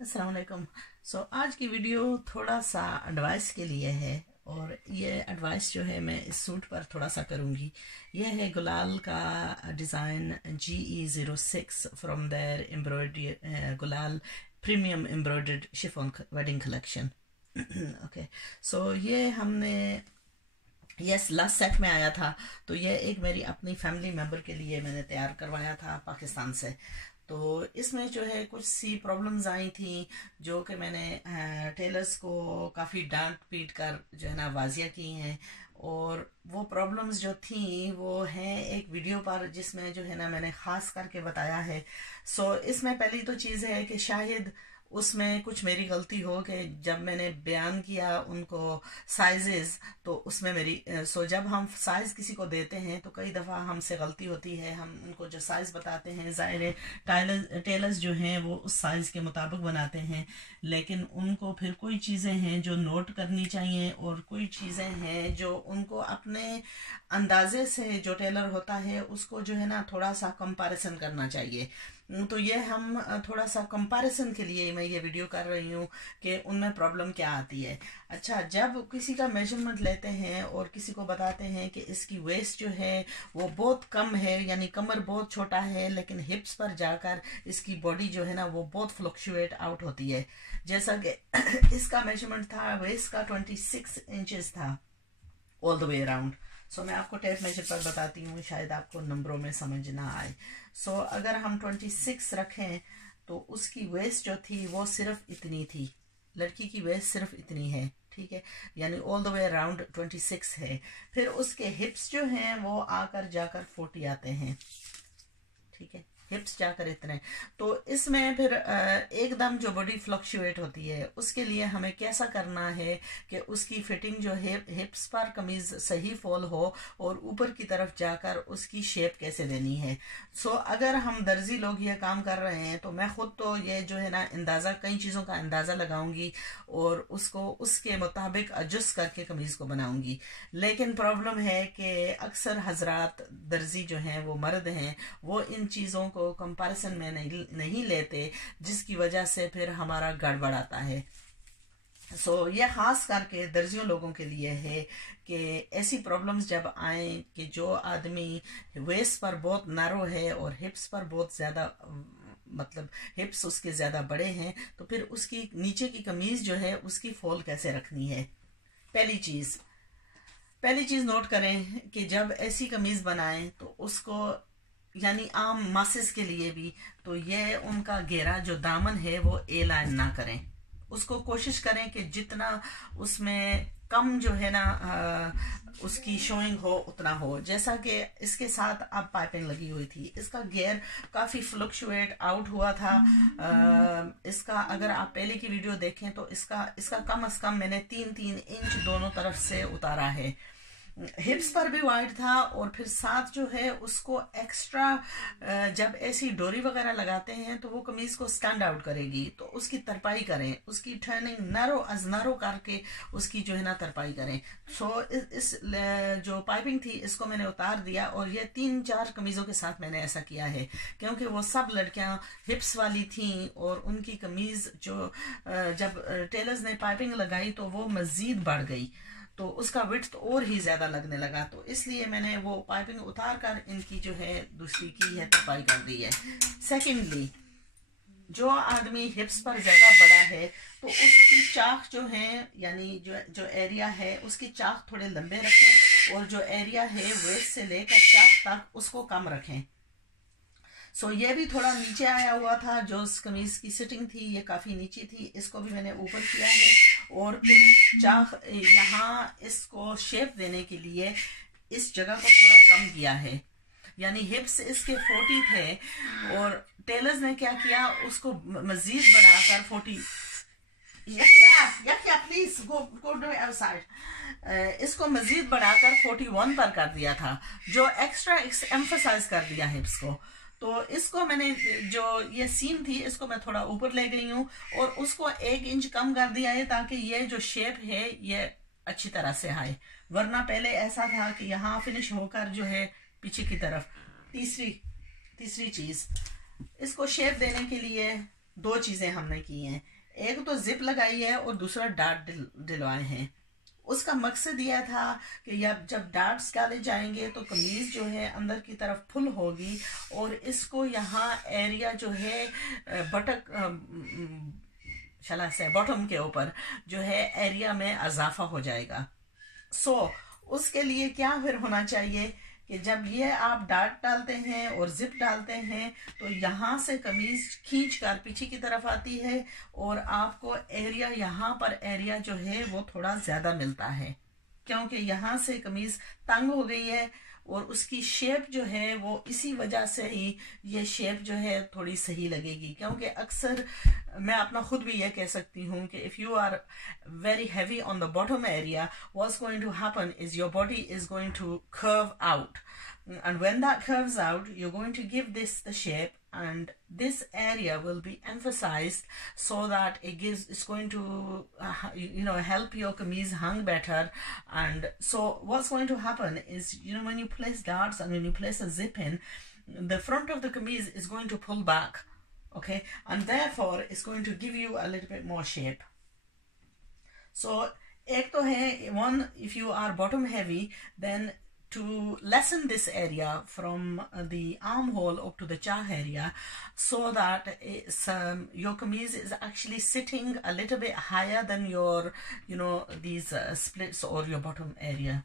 अस्सलाम वालेकुम। आज की वीडियो थोड़ा सा एडवाइस के लिए है और ये एडवाइस जो है मैं इस सूट पर थोड़ा सा करूँगी। यह है गुलाल का design GE06 from their embroidery Gulaal premium embroidered chiffon wedding collection. Okay, ये हमने लास्ट सेट में आया था। तो ये एक मेरी अपनी फैमिली मेंबर के लिए मैंने तैयार करवाया था पाकिस्तान से। तो इसमें जो है कुछ सी प्रॉब्लम्स आई थी जो कि मैंने टेलर्स को काफ़ी डांट पीट कर जो है ना वाजिया की हैं। और वो प्रॉब्लम्स जो थी वो हैं एक वीडियो पर जिसमें जो है ना मैंने ख़ास करके बताया है। इसमें पहली तो चीज़ है कि शायद उसमें कुछ मेरी गलती हो कि जब मैंने बयान किया उनको साइजेस, तो उसमें मेरी जब हम साइज किसी को देते हैं तो कई दफ़ा हमसे गलती होती है। हम उनको जो साइज बताते हैं, ज़ाहिर है टेलर्स जो हैं वो उस साइज के मुताबिक बनाते हैं, लेकिन उनको फिर कोई चीज़ें हैं जो नोट करनी चाहिए और कोई चीज़ें हैं जो उनको अपने अंदाजे से जो टेलर होता है उसको जो है ना थोड़ा सा कंपैरिजन करना चाहिए। तो ये हम थोड़ा सा कंपैरिजन के लिए मैं ये वीडियो कर रही हूँ कि उनमें प्रॉब्लम क्या आती है। अच्छा, जब किसी का मेजरमेंट लेते हैं और किसी को बताते हैं कि इसकी वेस्ट जो है वो बहुत कम है, यानी कमर बहुत छोटा है, लेकिन हिप्स पर जाकर इसकी बॉडी जो है ना वो बहुत फ्लक्चुएट आउट होती है। जैसा कि इसका मेजरमेंट था, वेस्ट का 26 इंचेस था ऑल द वे अराउंड। मैं आपको टेप मेजर पर बताती हूँ, शायद आपको नंबरों में समझ ना आए। अगर हम 26 रखें तो उसकी वेस्ट जो थी वो सिर्फ इतनी थी। लड़की की वेस्ट सिर्फ इतनी है, ठीक है, यानी ऑल द वे अराउंड 26 है। फिर उसके हिप्स जो हैं वो आकर जाकर 40 आते हैं, ठीक है, हिप्स जाकर इतने। तो इसमें फिर एकदम जो बॉडी फ्लक्चुएट होती है उसके लिए हमें कैसा करना है कि उसकी फिटिंग जो है हिप्स पर कमीज सही फॉल हो और ऊपर की तरफ जाकर उसकी शेप कैसे देनी है। अगर हम दर्जी लोग ये काम कर रहे हैं तो मैं खुद तो ये जो है ना अंदाज़ा, कई चीज़ों का अंदाज़ा लगाऊंगी और उसको उसके मुताबिक एडजस्ट करके कमीज को बनाऊंगी। लेकिन प्रॉब्लम है कि अक्सर हजरात दर्जी जो हैं वो मर्द हैं, वो इन चीज़ों को कंपैरिजन में नहीं लेते, जिसकी वजह से फिर हमारा गड़बड़ आता है। यह खास करके दर्जियों लोगों के लिए है कि ऐसी प्रॉब्लम्स जब आए कि जो आदमी वेस्ट पर बहुत नैरो है और हिप्स पर बहुत ज़्यादा, मतलब हिप्स उसके ज़्यादा बड़े हैं, तो फिर उसकी नीचे की कमीज जो है उसकी फॉल कैसे रखनी है। पहली चीज़ नोट करें कि जब ऐसी कमीज बनाएं तो उसको, यानी आम मासेस के लिए भी, तो ये उनका घेरा जो दामन है वो ए लाइन ना करें। उसको कोशिश करें कि जितना उसमें कम जो है ना उसकी शोइंग हो उतना हो। जैसा कि इसके साथ अब पाइपिंग लगी हुई थी, इसका घेर काफ़ी फ्लक्चुएट आउट हुआ था। इसका अगर आप पहले की वीडियो देखें तो इसका कम से कम मैंने 3-3 इंच दोनों तरफ से उतारा है। हिप्स पर भी वाइड था और फिर साथ जो है उसको एक्स्ट्रा, जब ऐसी डोरी वगैरह लगाते हैं तो वो कमीज को स्टैंड आउट करेगी, तो उसकी तरपाई करें, उसकी टर्निंग नैरो करके उसकी जो है ना तरपाई करें। इस जो पाइपिंग थी इसको मैंने उतार दिया और ये 3-4 कमीजों के साथ मैंने ऐसा किया है, क्योंकि वो सब लड़कियां हिप्स वाली थी और उनकी कमीज जो जब टेलर्स ने पाइपिंग लगाई तो वो मजीद बढ़ गई, तो उसका विड्थ और ही ज्यादा लगने लगा। तो इसलिए मैंने वो पाइपिंग उतार कर इनकी जो है दूसरी की है तरपाई कर दी है। सेकेंडली, जो आदमी हिप्स पर ज्यादा बड़ा है तो उसकी चाक जो है, यानी जो एरिया है उसकी चाक थोड़े लंबे रखें और जो एरिया है वेस्ट से लेकर चाक तक उसको कम रखें। ये भी थोड़ा नीचे आया हुआ था, जो कमीज की सिटिंग थी ये काफी नीचे थी, इसको भी मैंने ऊपर किया है। और फिर चाक यहाँ इसको शेप देने के लिए इस जगह को थोड़ा कम किया है, यानी हिप्स इसके 40 थे और टेलर्स ने क्या किया, उसको मजीद बढ़ाकर 40, प्लीज गो आउटसाइड, इसको मजीद बढ़ाकर 41 पर कर दिया था, जो एक्स्ट्रा एम्फसाइज कर दिया हिप्स को। तो इसको मैंने, जो ये सीम थी इसको मैं थोड़ा ऊपर ले गई हूँ और उसको 1 इंच कम कर दिया है ताकि ये जो शेप है ये अच्छी तरह से आए, वरना पहले ऐसा था कि यहाँ फिनिश होकर जो है पीछे की तरफ। तीसरी चीज, इसको शेप देने के लिए दो चीज़ें हमने की हैं, एक तो जिप लगाई है और दूसरा डार्ट दिलवाए हैं। उसका मकसद यह था कि जब डार्ट्स डाले जाएंगे तो कमीज जो है अंदर की तरफ फुल होगी और इसको यहाँ एरिया जो है बटक शला से बॉटम के ऊपर जो है एरिया में इजाफा हो जाएगा। उसके लिए क्या फिर होना चाहिए कि जब ये आप डार्ट डालते हैं और जिप डालते हैं तो यहाँ से कमीज खींच कर पीछे की तरफ आती है और आपको एरिया यहाँ पर एरिया जो है वो थोड़ा ज़्यादा मिलता है, क्योंकि यहाँ से कमीज तंग हो गई है और उसकी शेप जो है वो इसी वजह से ही ये शेप जो है थोड़ी सही लगेगी। क्योंकि अक्सर मैं अपना खुद भी ये कह सकती हूँ कि if you are very heavy on the bottom area, what's going to happen is your body is going to curve out, and when that curves out you're going to give this the shape and this area will be emphasized so that it's going to help your kameez hang better. And so what's going to happen is, when you place darts and when you place a zip in, the front of the kameez is going to pull back, okay, and therefore it's going to give you a little bit more shape. So ek to hai one, if you are bottom heavy, then to lessen this area from the armhole up to the cha area so that your kameez is actually sitting a little bit higher than your these splits or your bottom area.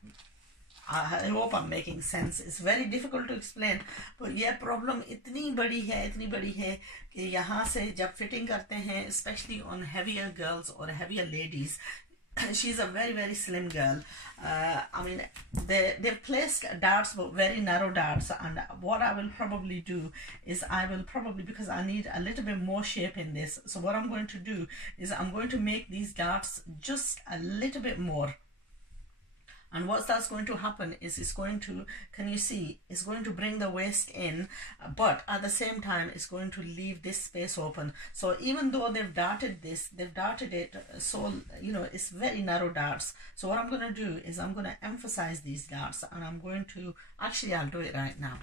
I hope I'm making sense. It's very difficult to explain, but ये problem इतनी बड़ी है कि यहाँ से जब fitting करते हैं, especially on heavier girls or heavier ladies, she's a very, very slim girl. I mean, they've placed darts, but very narrow darts. And what I will probably do is because I need a little bit more shape in this. So what I'm going to do is I'm going to make these darts just a little bit more. And what that's going to happen is it's going to, can you see, it's going to bring the waist in, but at the same time it's going to leave this space open. So even though they've darted it so, it's very narrow darts. So what I'm going to do is I'm going to emphasize these darts, and I'm going to, actually I'll do it right now.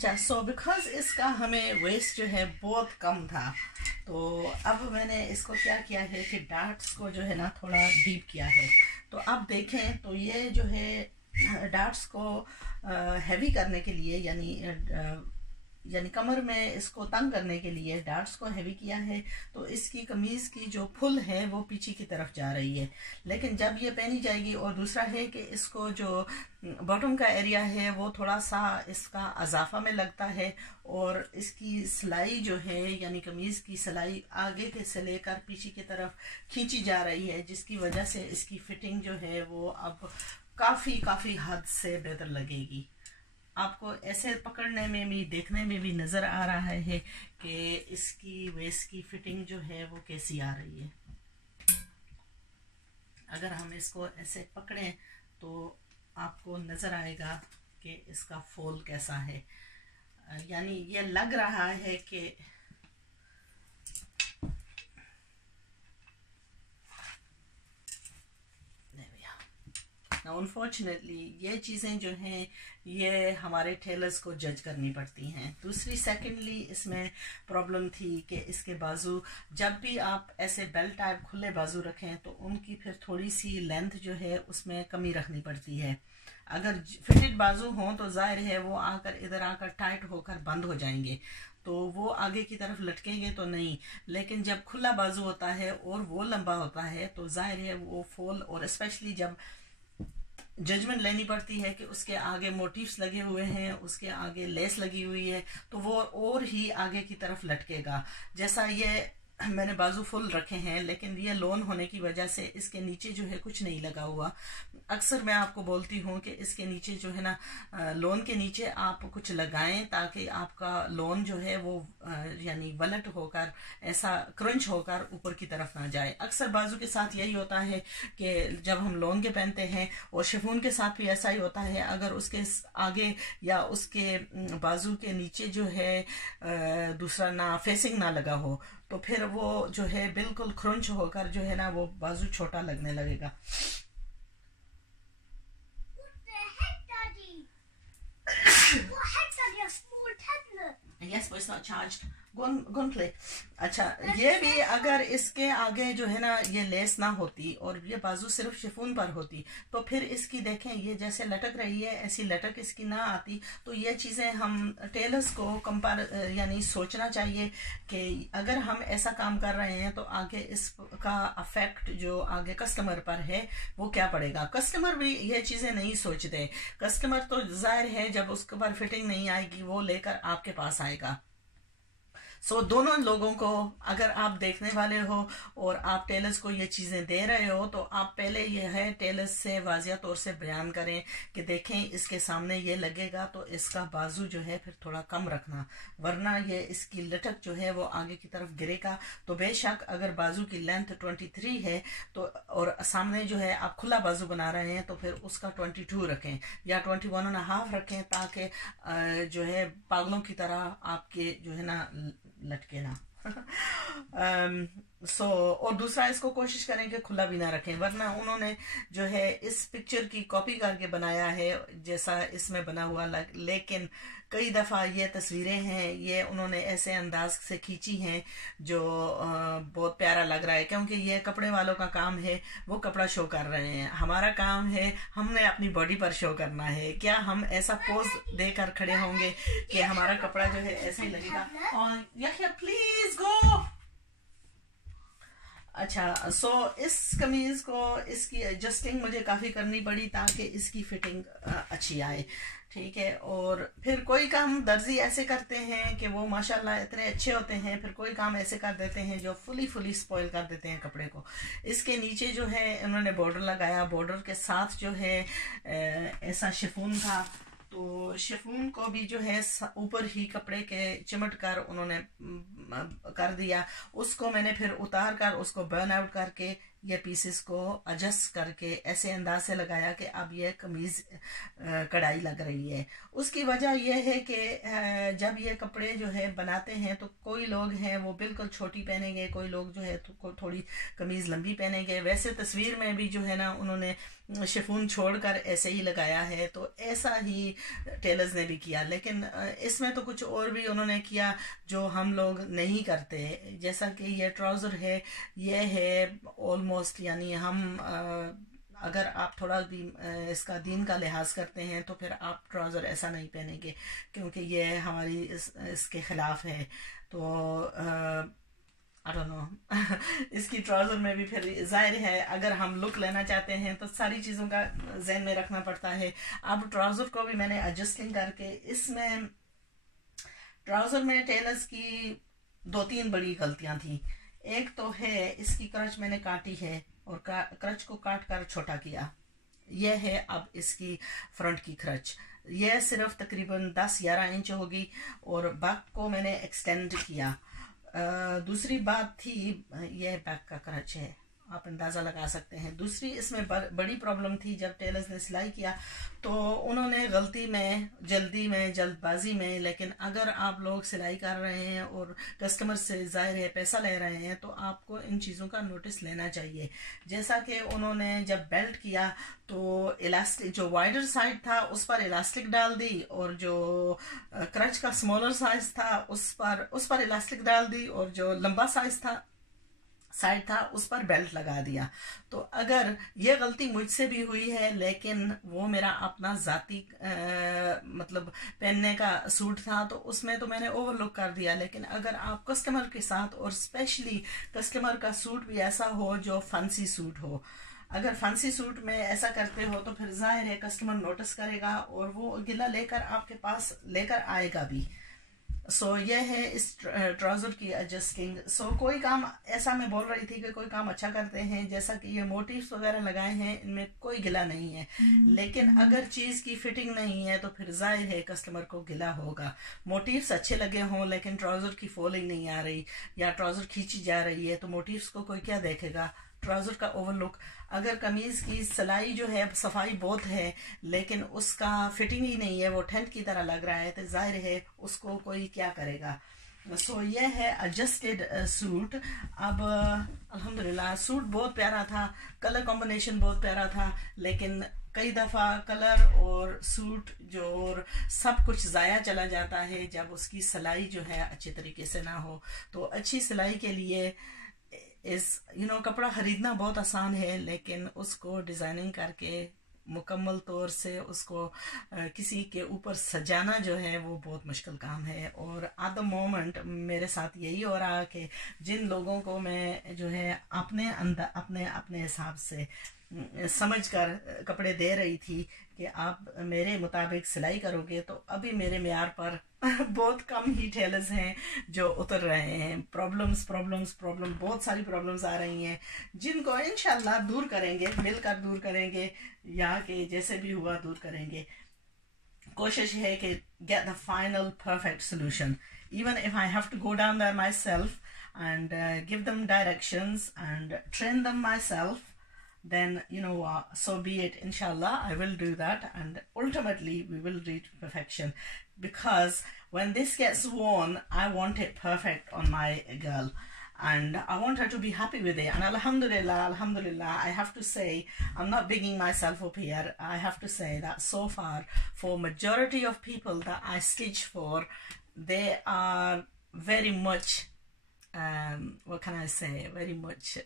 अच्छा, so because इसका हमें waste जो है बहुत कम था, तो अब मैंने इसको क्या किया है कि डार्ट्स को जो है ना थोड़ा डीप किया है। तो अब देखें तो ये जो है डार्ट्स को हैवी करने के लिए, यानी कमर में इसको तंग करने के लिए डार्ट्स को हैवी किया है। तो इसकी कमीज़ की जो फुल है वो पीछे की तरफ जा रही है, लेकिन जब ये पहनी जाएगी, और दूसरा है कि इसको जो बॉटम का एरिया है वो थोड़ा सा इसका अजाफा में लगता है, और इसकी सिलाई जो है यानी कमीज़ की सिलाई आगे के से लेकर पीछे की तरफ खींची जा रही है, जिसकी वजह से इसकी फिटिंग जो है वो अब काफ़ी हद से बेहतर लगेगी। आपको ऐसे पकड़ने में भी, देखने में भी नज़र आ रहा है कि इसकी वेस्ट की फिटिंग जो है वो कैसी आ रही है। अगर हम इसको ऐसे पकड़ें तो आपको नज़र आएगा कि इसका फोल कैसा है, यानी ये लग रहा है कि अनफॉर्चुनेटली ये चीज़ें जो हैं ये हमारे टेलर्स को जज करनी पड़ती हैं। दूसरी सेकेंडली इसमें प्रॉब्लम थी कि इसके बाजू, जब भी आप ऐसे बेल्ट टाइप खुले बाजू रखें तो उनकी फिर थोड़ी सी लेंथ जो है उसमें कमी रखनी पड़ती है। अगर फिटेड बाजू हों तो जाहिर है वो आकर इधर आकर टाइट होकर बंद हो जाएंगे, तो वो आगे की तरफ लटकेंगे तो नहीं। लेकिन जब खुला बाजू होता है और वो लंबा होता है तो जाहिर है वो फोल, और स्पेशली जब जजमेंट लेनी पड़ती है कि उसके आगे मोटिव्स लगे हुए हैं, उसके आगे लेस लगी हुई है, तो वो और ही आगे की तरफ लटकेगा। जैसा ये मैंने बाजू फुल रखे हैं, लेकिन ये लोन होने की वजह से इसके नीचे जो है कुछ नहीं लगा हुआ। अक्सर मैं आपको बोलती हूँ कि इसके नीचे जो है ना, लोन के नीचे आप कुछ लगाएं ताकि आपका लोन जो है वो यानी वलट होकर, ऐसा क्रंच होकर ऊपर की तरफ ना जाए। अक्सर बाजू के साथ यही होता है कि जब हम लोन के पहनते हैं, और शिफॉन के साथ भी ऐसा ही होता है, अगर उसके आगे या उसके बाजू के नीचे जो है दूसरा ना फेसिंग ना लगा हो, तो फिर वो जो है बिल्कुल क्रंच होकर जो है ना वो बाजू छोटा लगने लगेगा। Yes, but it's not charged. Go and play. अच्छा, ये भी अगर इसके आगे जो है ना ये लेस ना होती और ये बाजू सिर्फ शिफॉन पर होती, तो फिर इसकी देखें ये जैसे लटक रही है, ऐसी लटक इसकी ना आती। तो ये चीज़ें हम टेलर्स को यानी सोचना चाहिए कि अगर हम ऐसा काम कर रहे हैं तो आगे इसका अफेक्ट जो आगे कस्टमर पर है वो क्या पड़ेगा। कस्टमर भी ये चीज़ें नहीं सोचते। कस्टमर तो जाहिर है जब उसके ऊपर फिटिंग नहीं आएगी वो लेकर आपके पास आएगा। सो दोनों लोगों को, अगर आप देखने वाले हो और आप टेलर्स को ये चीज़ें दे रहे हो, तो आप पहले ये है टेलर्स से वाजिया तौर से बयान करें कि देखें इसके सामने ये लगेगा तो इसका बाजू जो है फिर थोड़ा कम रखना, वरना ये इसकी लटक जो है वो आगे की तरफ गिरेगा। तो बेशक अगर बाजू की लेंथ 23 है तो, और सामने जो है आप खुला बाजू बना रहे हैं, तो फिर उसका 22 रखें या 21.5 रखें, ताकि जो है पागलों की तरह आपके जो है ना लटके ना। और दूसरा इसको कोशिश करें कि खुला भी ना रखें, वरना उन्होंने जो है इस पिक्चर की कॉपी करके बनाया है जैसा इसमें बना हुआ, लेकिन कई दफ़ा ये तस्वीरें हैं ये उन्होंने ऐसे अंदाज से खींची हैं जो बहुत प्यारा लग रहा है, क्योंकि ये कपड़े वालों का काम है, वो कपड़ा शो कर रहे हैं। हमारा काम है हमने अपनी बॉडी पर शो करना है। क्या हम ऐसा पोज देकर खड़े होंगे कि हमारा कपड़ा जो है ऐसे ही लगेगा। और यह प्लीज गो। अच्छा, इस कमीज को इसकी एडजस्टिंग मुझे काफ़ी करनी पड़ी ताकि इसकी फिटिंग अच्छी आए, ठीक है। और फिर कोई काम दर्जी ऐसे करते हैं कि वो माशाल्लाह इतने अच्छे होते हैं, फिर कोई काम ऐसे कर देते हैं जो फुली स्पॉइल कर देते हैं कपड़े को। इसके नीचे जो है उन्होंने बॉर्डर लगाया, बॉर्डर के साथ जो है ऐसा शिफॉन था, तो शिफॉन को भी जो है ऊपर ही कपड़े के चिमट कर उन्होंने कर दिया। उसको मैंने फिर उतार कर उसको बर्न आउट करके ये पीसेस को एडजस्ट करके ऐसे अंदाज से लगाया कि अब ये कमीज कढ़ाई लग रही है। उसकी वजह यह है कि जब ये कपड़े जो है बनाते हैं तो कोई लोग हैं वो बिल्कुल छोटी पहनेंगे, कोई लोग जो है तो थोड़ी कमीज लंबी पहनेंगे। वैसे तस्वीर में भी जो है ना उन्होंने शिफॉन छोड़कर ऐसे ही लगाया है, तो ऐसा ही टेलर्स ने भी किया। लेकिन इसमें तो कुछ और भी उन्होंने किया जो हम लोग नहीं करते। जैसा कि ये ट्राउज़र है, ये है ऑलमोस्ट, यानी हम अगर आप थोड़ा भी इसका दीन का लिहाज करते हैं तो फिर आप ट्राउज़र ऐसा नहीं पहनेंगे, क्योंकि ये हमारी इसके ख़िलाफ़ है। तो आई डोंट नो इसकी ट्राउज़र में भी फिर जाहिर है अगर हम लुक लेना चाहते हैं तो सारी चीज़ों का जहन में रखना पड़ता है। अब ट्राउज़र को भी मैंने एडजस्टिंग करके, इसमें ट्राउज़र में टेलर्स की 2-3 बड़ी गलतियां थी। एक तो है इसकी क्रच मैंने काटी है और क्रच को काट कर छोटा किया। यह है अब इसकी फ्रंट की क्रच, यह सिर्फ तकरीबन 10-11 इंच होगी और बैक को मैंने एक्सटेंड किया। दूसरी बात थी, यह बैक का क्रच है, आप अंदाज़ा लगा सकते हैं। दूसरी इसमें बड़ी प्रॉब्लम थी, जब टेलर्स ने सिलाई किया तो उन्होंने गलती में, जल्दी में, जल्दबाजी में, लेकिन अगर आप लोग सिलाई कर रहे हैं और कस्टमर से जाहिर है पैसा ले रहे हैं तो आपको इन चीज़ों का नोटिस लेना चाहिए। जैसा कि उन्होंने जब बेल्ट किया तो इलास्टिक जो वाइडर साइड था उस पर इलास्टिक डाल दी और जो क्रच का स्मॉलर साइज था उस पर इलास्टिक डाल दी और जो लंबा साइज था उस पर बेल्ट लगा दिया। तो अगर ये गलती मुझसे भी हुई है, लेकिन वो मेरा अपना जाती मतलब पहनने का सूट था तो उसमें तो मैंने ओवरलुक कर दिया। लेकिन अगर आप कस्टमर के साथ, और स्पेशली कस्टमर का सूट भी ऐसा हो जो फैंसी सूट हो, अगर फैंसी सूट में ऐसा करते हो तो फिर जाहिर है कस्टमर नोटिस करेगा और वो गिला लेकर आपके पास लेकर आएगा भी। सो यह है इस ट्राउज़र की एडजस्टिंग। सो कोई काम ऐसा मैं बोल रही थी कि कोई काम अच्छा करते हैं, जैसा कि ये मोटिव्स वगैरह लगाए हैं, इनमें कोई गिला नहीं है। लेकिन अगर चीज़ की फिटिंग नहीं है तो फिर जाहिर है कस्टमर को गिला होगा। मोटिव्स अच्छे लगे हों लेकिन ट्राउज़र की फोल्डिंग नहीं आ रही या ट्राउज़र खींची जा रही है तो मोटिव्स को कोई क्या देखेगा, ट्राउज़र का ओवरलुक। अगर कमीज़ की सिलाई जो है सफाई बहुत है लेकिन उसका फिटिंग ही नहीं है, वो टेंट की तरह लग रहा है, तो जाहिर है उसको कोई क्या करेगा। सो ये है एडजस्टेड सूट। अब अल्हम्दुलिल्लाह सूट बहुत प्यारा था, कलर कॉम्बिनेशन बहुत प्यारा था, लेकिन कई दफ़ा कलर और सूट जो और सब कुछ ज़ाया चला जाता है जब उसकी सिलाई जो है अच्छे तरीके से ना हो। तो अच्छी सिलाई के लिए कपड़ा खरीदना बहुत आसान है, लेकिन उसको डिज़ाइनिंग करके मुकम्मल तौर से उसको किसी के ऊपर सजाना जो है वो बहुत मुश्किल काम है। और एट द मोमेंट मेरे साथ यही हो रहा कि जिन लोगों को मैं जो है अपने हिसाब से समझकर कपड़े दे रही थी कि आप मेरे मुताबिक सिलाई करोगे, तो अभी मेरे मियार पर बहुत कम ही टेलर्स हैं जो उतर रहे हैं। प्रॉब्लम बहुत सारी प्रॉब्लम्स आ रही हैं जिनको इंशाल्लाह दूर करेंगे, मिलकर दूर करेंगे या कि जैसे भी हुआ दूर करेंगे। कोशिश है कि get the final perfect solution, even if I have to go down there myself and give them directions and train them myself, then so be it. Inshallah I will do that and ultimately we will reach perfection, because when this gets worn I want it perfect on my girl and I want her to be happy with it. And alhamdulillah, I have to say, I'm not bigging myself up here, I have to say that so far for majority of people that I stitch for, they are very much what can I say, very much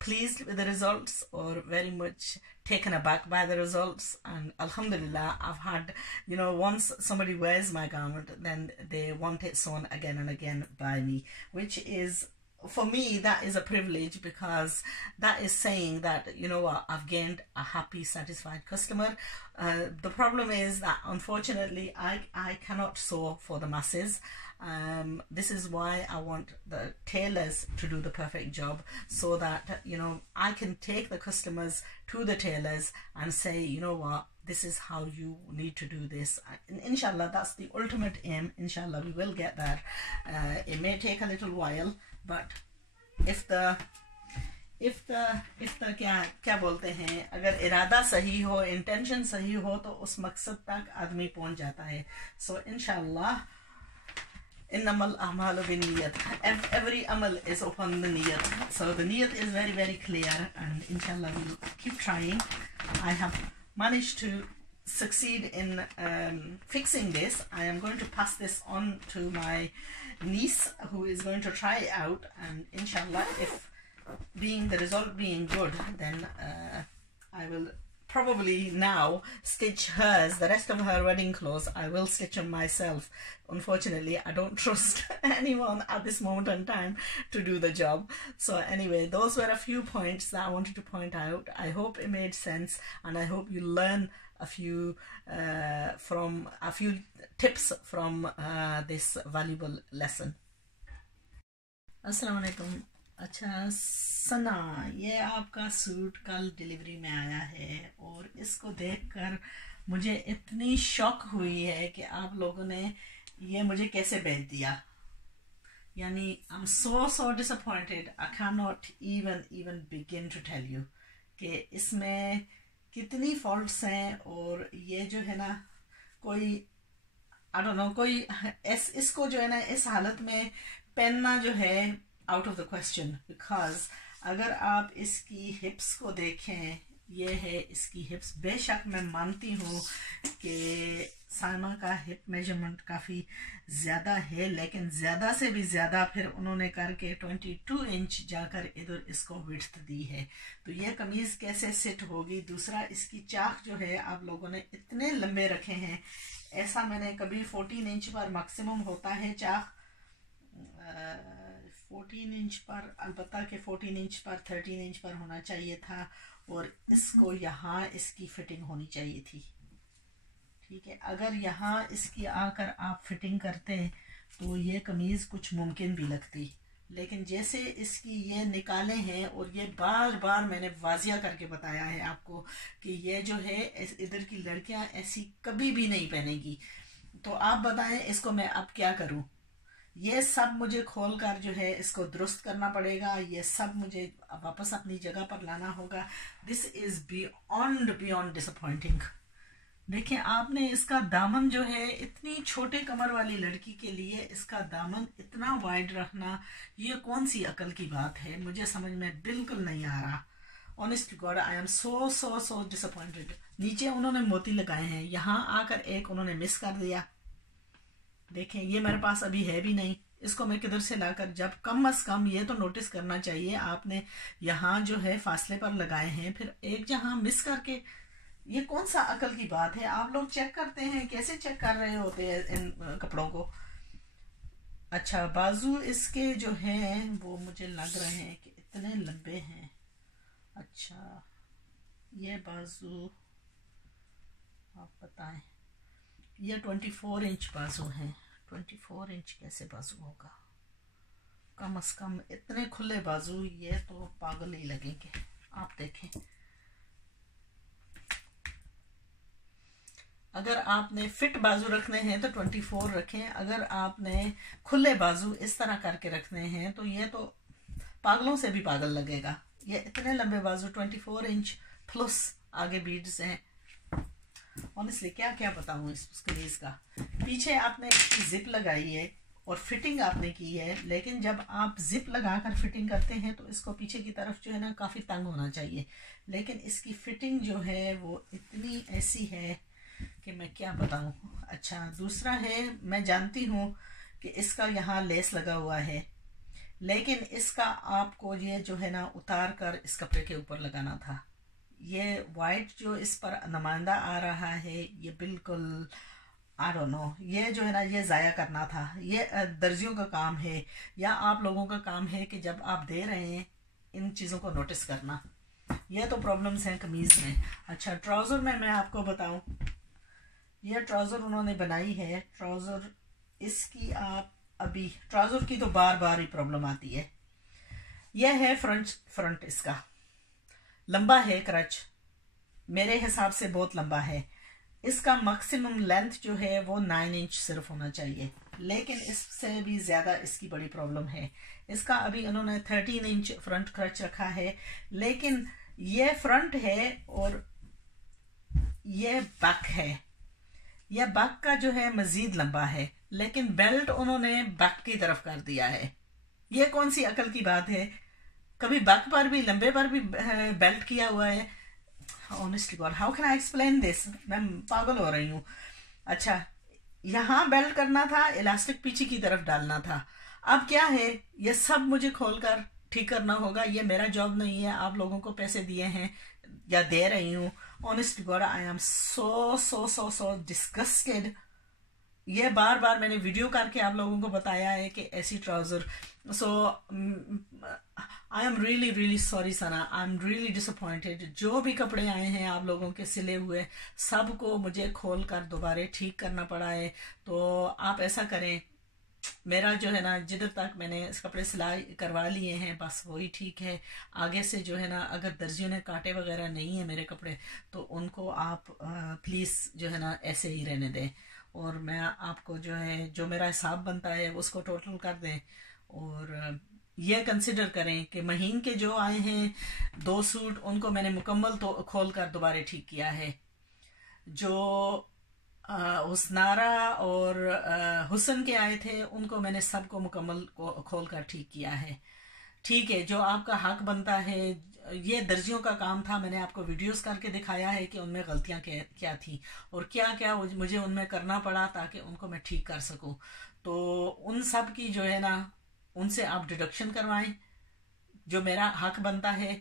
pleased with the results or very much taken aback by the results. And alhamdulillah, I've had, once somebody wears my garment, then they want it sewn again and again by me, which is, for me, that is a privilege, because that is saying that, I've gained a happy, satisfied customer. The problem is that unfortunately I cannot sew for the masses. This is why I want the tailors to do the perfect job, so that I can take the customers to the tailors and say, this is how you need to do this. And inshallah, that's the ultimate aim. Inshallah, we will get there. It may take a little while, but if the if the क्या क्या बोलते हैं, अगर इरादा सही हो, intention सही हो, तो उस मकसद तक आदमी पहुंच जाता है. सो इंशाल्लाह innamal a'malu binniyat. Every amal is upon the niyat. So the niyat is very, very clear, and inshallah we'll keep trying. I have managed to succeed in fixing this. I am going to pass this on to my niece, who is going to try out, and inshallah, if the result being good, then I will probably now stitch hers, the rest of her wedding clothes. I will stitch them myself. Unfortunately, I don't trust anyone at this moment in time to do the job. So anyway, those were a few points that I wanted to point out. I hope it made sense, and I hope you learn a few tips from this valuable lesson. Assalamu alaikum. अच्छा सना, ये आपका suit कल delivery में आया है और इसको देखकर मुझे इतनी शॉक हुई है कि आप लोगों ने ये मुझे कैसे भेज दिया. यानी I am so disappointed. I can not even begin to tell you कि इसमें कितनी फॉल्ट्स हैं. और ये जो है ना, कोई आई डोंट नो, कोई इसको जो है ना इस हालत में पहनना जो है out of the question. Because अगर आप इसकी हिप्स को देखें, ये है इसकी हिप्स. बेशक मैं मानती हूँ कि साइमा का हिप मेजरमेंट काफ़ी ज़्यादा है, लेकिन ज़्यादा से भी ज़्यादा फिर उन्होंने करके 22 इंच जाकर इधर इसको विड्थ दी है. तो ये कमीज़ कैसे सिट होगी. दूसरा, इसकी चाक जो है आप लोगों ने इतने लंबे रखे हैं. ऐसा मैंने कभी 14 इंच पर मैक्सिमम होता है चाक, 14 इंच पर, अलबत्ता कि 14 इंच पर 13 इंच पर होना चाहिए था. और इसको यहाँ इसकी फिटिंग होनी चाहिए थी. ठीक है, अगर यहाँ इसकी आकर आप फिटिंग करते तो ये कमीज़ कुछ मुमकिन भी लगती. लेकिन जैसे इसकी ये निकाले हैं, और ये बार बार मैंने वाजिया करके बताया है आपको कि ये जो है इधर की लड़कियाँ ऐसी कभी भी नहीं पहनेगी. तो आप बताएं इसको मैं अब क्या करूँ. ये सब मुझे खोलकर जो है इसको दुरुस्त करना पड़ेगा. ये सब मुझे वापस अपनी जगह पर लाना होगा. This is beyond disappointing. देखें, आपने इसका दामन जो है, इतनी छोटे कमर वाली लड़की के लिए इसका दामन इतना वाइड रखना, ये कौन सी अकल की बात है. मुझे समझ में बिल्कुल नहीं आ रहा. Honest God, I am so disappointed. नीचे उन्होंने मोती लगाए हैं, यहाँ आकर एक उन्होंने मिस कर दिया. देखें, ये मेरे पास अभी है भी नहीं. इसको मैं किधर से लाकर, जब कम अज कम ये तो नोटिस करना चाहिए आपने यहाँ जो है फासले पर लगाए हैं, फिर एक जहाँ मिस करके. ये कौन सा अकल की बात है. आप लोग चेक करते हैं, कैसे चेक कर रहे होते हैं इन कपड़ों को. अच्छा, बाजू इसके जो हैं वो मुझे लग रहे हैं कि इतने लंबे हैं. अच्छा, ये बाजू आप बताएं. ये 24 इंच बाजू हैं. 24 इंच कैसे बाजू होगा. कम अज कम इतने खुले बाजू, ये तो पागल ही लगेंगे. आप देखें, अगर आपने फिट बाजू रखने हैं तो 24 रखें. अगर आपने खुले बाजू इस तरह करके रखने हैं तो ये तो पागलों से भी पागल लगेगा. ये इतने लंबे बाजू, 24 इंच प्लस आगे बीड्स हैं. ऑनेस्टली क्या क्या बताऊँ इस कमीज का. पीछे आपने इसकी जिप लगाई है और फिटिंग आपने की है, लेकिन जब आप जिप लगाकर फिटिंग करते हैं तो इसको पीछे की तरफ जो है ना काफ़ी तंग होना चाहिए. लेकिन इसकी फिटिंग जो है वो इतनी ऐसी है कि मैं क्या बताऊँ. अच्छा, दूसरा है, मैं जानती हूँ कि इसका यहाँ लेस लगा हुआ है, लेकिन इसका आपको ये जो है ना उतार कर इस कपड़े के ऊपर लगाना था. ये वाइट जो इस पर नुमाइंदा आ रहा है, ये बिल्कुल आई डोंट नो, ये जो है ना ये ज़ाया करना था. ये दर्जियों का काम है या आप लोगों का काम है कि जब आप दे रहे हैं इन चीज़ों को नोटिस करना. ये तो प्रॉब्लम्स हैं कमीज़ में. अच्छा, ट्राउज़र में मैं आपको बताऊं, ये ट्राउज़र उन्होंने बनाई है. ट्राउज़र इसकी आप अभी ट्राउज़र की तो बार बार ही प्रॉब्लम आती है. यह है फ्रंट इसका लंबा है. क्रच मेरे हिसाब से बहुत लंबा है. इसका मैक्सिमम लेंथ जो है वो 9 इंच सिर्फ होना चाहिए. लेकिन इससे भी ज़्यादा इसकी बड़ी प्रॉब्लम है। इसका अभी उन्होंने 13 इंच फ्रंट क्रच रखा है, लेकिन ये फ्रंट है और ये बैक है। यह बैक का जो है मजीद लंबा है, लेकिन बेल्ट उन्होंने बैक की तरफ कर दिया है। ये कौन सी अकल की बात है? कभी बैक पर भी, लंबे पर भी बेल्ट किया हुआ है। Honestly God, how can I explain this? मैं पागल हो रही हूँ। अच्छा, यहाँ बेल्ट करना था, इलास्टिक पीछे की तरफ डालना था। अब क्या है, ये सब मुझे खोलकर ठीक करना होगा। ये मेरा जॉब नहीं है, आप लोगों को पैसे दिए हैं या दे रही हूँ। Honestly God, I am so disgusted. ये बार बार मैंने वीडियो करके आप लोगों को बताया है कि ऐसी trouser. So I am really sorry Sana, I am really disappointed. जो भी कपड़े आए हैं आप लोगों के सिले हुए, सबको मुझे खोल कर दोबारा ठीक करना पड़ा है। तो आप ऐसा करें, मेरा जो है ना, जिधर तक मैंने कपड़े सिलाई करवा लिए हैं बस वही ठीक है। आगे से जो है ना, अगर दर्जियों ने कांटे वगैरह नहीं है मेरे कपड़े, तो उनको आप प्लीज़ जो है ना ऐसे ही रहने दें, और मैं आपको जो है, जो मेरा हिसाब बनता है उसको टोटल कर दें। और ये कंसिडर करें कि महीन के जो आए हैं 2 सूट, उनको मैंने मुकम्मल तो खोल कर दोबारा ठीक किया है। जो हुस्नारा और हुसन के आए थे, उनको मैंने सबको मुकम्मल खोल कर ठीक किया है। ठीक है, जो आपका हक बनता है, ये दर्जियों का काम था। मैंने आपको वीडियोस करके दिखाया है कि उनमें गलतियां क्या थी और क्या क्या मुझे उनमें करना पड़ा ताकि उनको मैं ठीक कर सकूं। तो उन सब की जो है ना, उनसे आप डिडक्शन करवाएं। जो मेरा हक बनता है,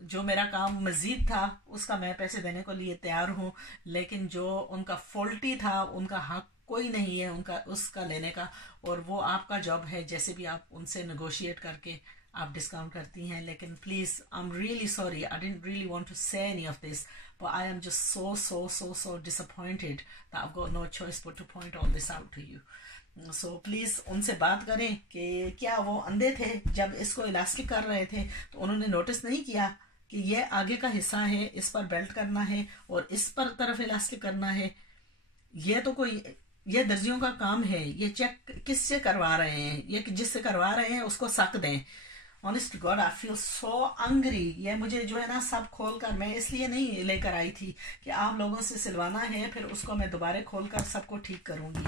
जो मेरा काम मजीद था, उसका मैं पैसे देने को लिए तैयार हूँ। लेकिन जो उनका फॉल्टी था, उनका हक कोई नहीं है उनका उसका लेने का, और वो आपका जॉब है। जैसे भी आप उनसे नेगोशिएट करके आप डिस्काउंट करती हैं। लेकिन please, I am really sorry, I didn't really want to say any of this, but I am just so disappointed that I've got no choice but to point all this out to you. So please उनसे बात करें कि क्या वो अंधे थे जब इसको इलास्टिक कर रहे थे, तो उन्होंने नोटिस नहीं किया कि ये आगे का हिस्सा है, इस पर बेल्ट करना है और इस पर तरफ इलास्टिक करना है। ये तो कोई, ये दर्जियों का काम है। ये चेक किससे करवा रहे हैं? ये जिससे करवा रहे हैं उसको सक दें। Honest God, I feel so angry. ये मुझे जो है ना सब खोल कर, मैं इसलिए नहीं लेकर आई थी कि आप लोगों से सिलवाना है, फिर उसको मैं दोबारा खोल कर सबको ठीक करूंगी।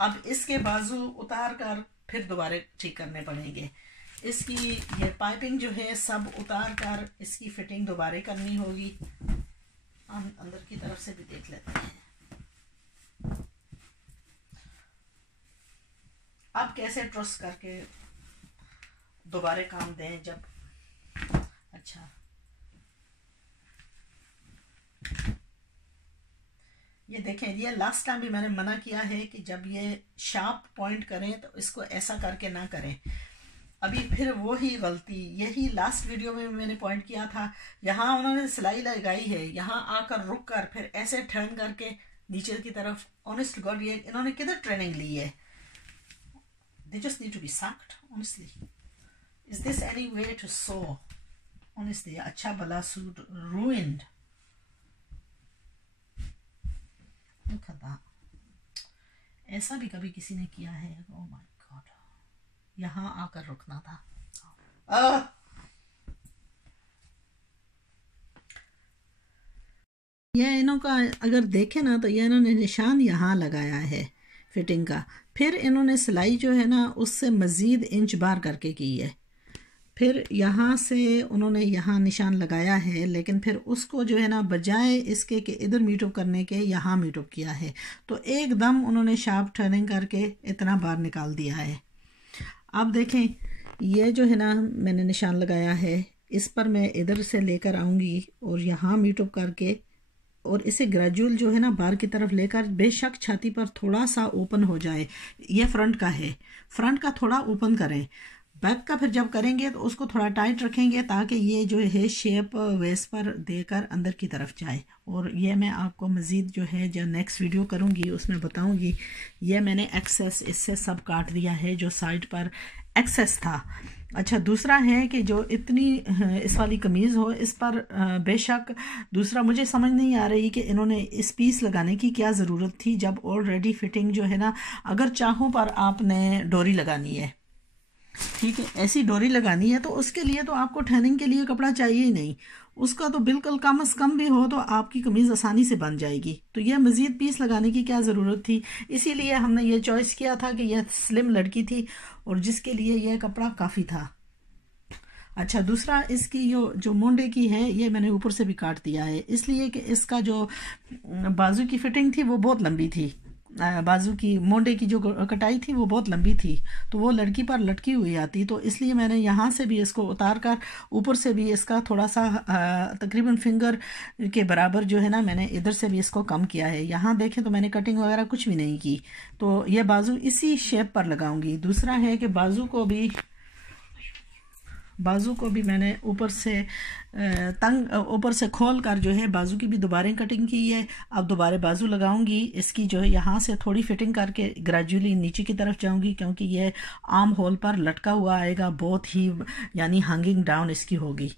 अब इसके बाजू उतार कर फिर दोबारा ठीक करने पड़ेंगे। इसकी ये पाइपिंग जो है सब उतार कर इसकी फिटिंग दोबारा करनी होगी। हम अंदर की तरफ से भी देख लेते हैं। अब कैसे ट्रस्ट करके दोबारा काम दें जब, अच्छा ये देखें, ये लास्ट टाइम भी मैंने मना किया है कि जब ये शार्प पॉइंट करें तो इसको ऐसा करके ना करें। अभी फिर वही गलती, यही लास्ट वीडियो में मैंने पॉइंट किया था। यहाँ उन्होंने सिलाई लगाई है, यहाँ आकर रुक कर फिर ऐसे टर्न करके नीचे की तरफ। ऑनेस्ट गॉड, ये इन्होंने किधर ट्रेनिंग ली है? They just need to be sacked honestly. Is this any way to sew? Honestly अच्छा भला सूट रूइंड। ऐसा भी कभी किसी ने किया है? ओह माय गॉड, यहाँ आकर रुकना था। ये इन्हों का अगर देखें ना, तो ये इन्होंने निशान यहाँ लगाया है फिटिंग का। फिर इन्होंने सिलाई जो है ना उससे मज़ीद इंच बार करके की है। फिर यहाँ से उन्होंने यहाँ निशान लगाया है, लेकिन फिर उसको जो है ना बजाय इसके कि इधर मीटअप करने के यहाँ मीटअप किया है। तो एकदम उन्होंने शार्प टर्निंग करके इतना बार निकाल दिया है। अब देखें, ये जो है ना मैंने निशान लगाया है, इस पर मैं इधर से लेकर आऊँगी और यहाँ मीटअप करके, और इसे ग्रेजुअल जो है ना बार की तरफ लेकर, बेशक छाती पर थोड़ा सा ओपन हो जाए। ये फ्रंट का है, फ्रंट का थोड़ा ओपन करें। बैक का फिर जब करेंगे तो उसको थोड़ा टाइट रखेंगे ताकि ये जो है शेप वेस्ट पर देकर अंदर की तरफ जाए। और ये मैं आपको मज़ीद जो है जो नेक्स्ट वीडियो करूँगी उसमें बताऊँगी। ये मैंने एक्सेस इससे सब काट दिया है, जो साइड पर एक्सेस था। अच्छा, दूसरा है कि जो इतनी इस वाली कमीज़ हो, इस पर बेशक दूसरा मुझे समझ नहीं आ रही कि इन्होंने इस पीस लगाने की क्या ज़रूरत थी, जब ऑलरेडी फिटिंग जो है ना, अगर चाहो पर आपने डोरी लगानी है, ठीक है, ऐसी डोरी लगानी है तो उसके लिए तो आपको ठहनिंग के लिए कपड़ा चाहिए ही नहीं, उसका तो बिल्कुल कम अज़ कम भी हो तो आपकी कमीज़ आसानी से बन जाएगी। तो यह मज़ीद पीस लगाने की क्या ज़रूरत थी, इसीलिए हमने ये चॉइस किया था कि यह स्लिम लड़की थी और जिसके लिए यह कपड़ा काफ़ी था। अच्छा, दूसरा इसकी जो मोंडे की है, ये मैंने ऊपर से भी काट दिया है, इसलिए कि इसका जो बाजू की फिटिंग थी वो बहुत लंबी थी। बाजू की मोंडे की जो कटाई थी वो बहुत लंबी थी, तो वो लड़की पर लटकी हुई आती, तो इसलिए मैंने यहाँ से भी इसको उतार कर ऊपर से भी इसका थोड़ा सा तकरीबन फिंगर के बराबर जो है ना, मैंने इधर से भी इसको कम किया है। यहाँ देखें तो मैंने कटिंग वगैरह कुछ भी नहीं की, तो ये बाजू इसी शेप पर लगाऊंगी। दूसरा है कि बाजू को भी मैंने ऊपर से ऊपर से खोल कर जो है बाजू की भी दोबारा कटिंग की है। अब दोबारा बाजू लगाऊंगी, इसकी जो है यहाँ से थोड़ी फिटिंग करके ग्रेजुअली नीचे की तरफ जाऊंगी, क्योंकि ये आर्म होल पर लटका हुआ आएगा, बहुत ही यानी हैंगिंग डाउन इसकी होगी।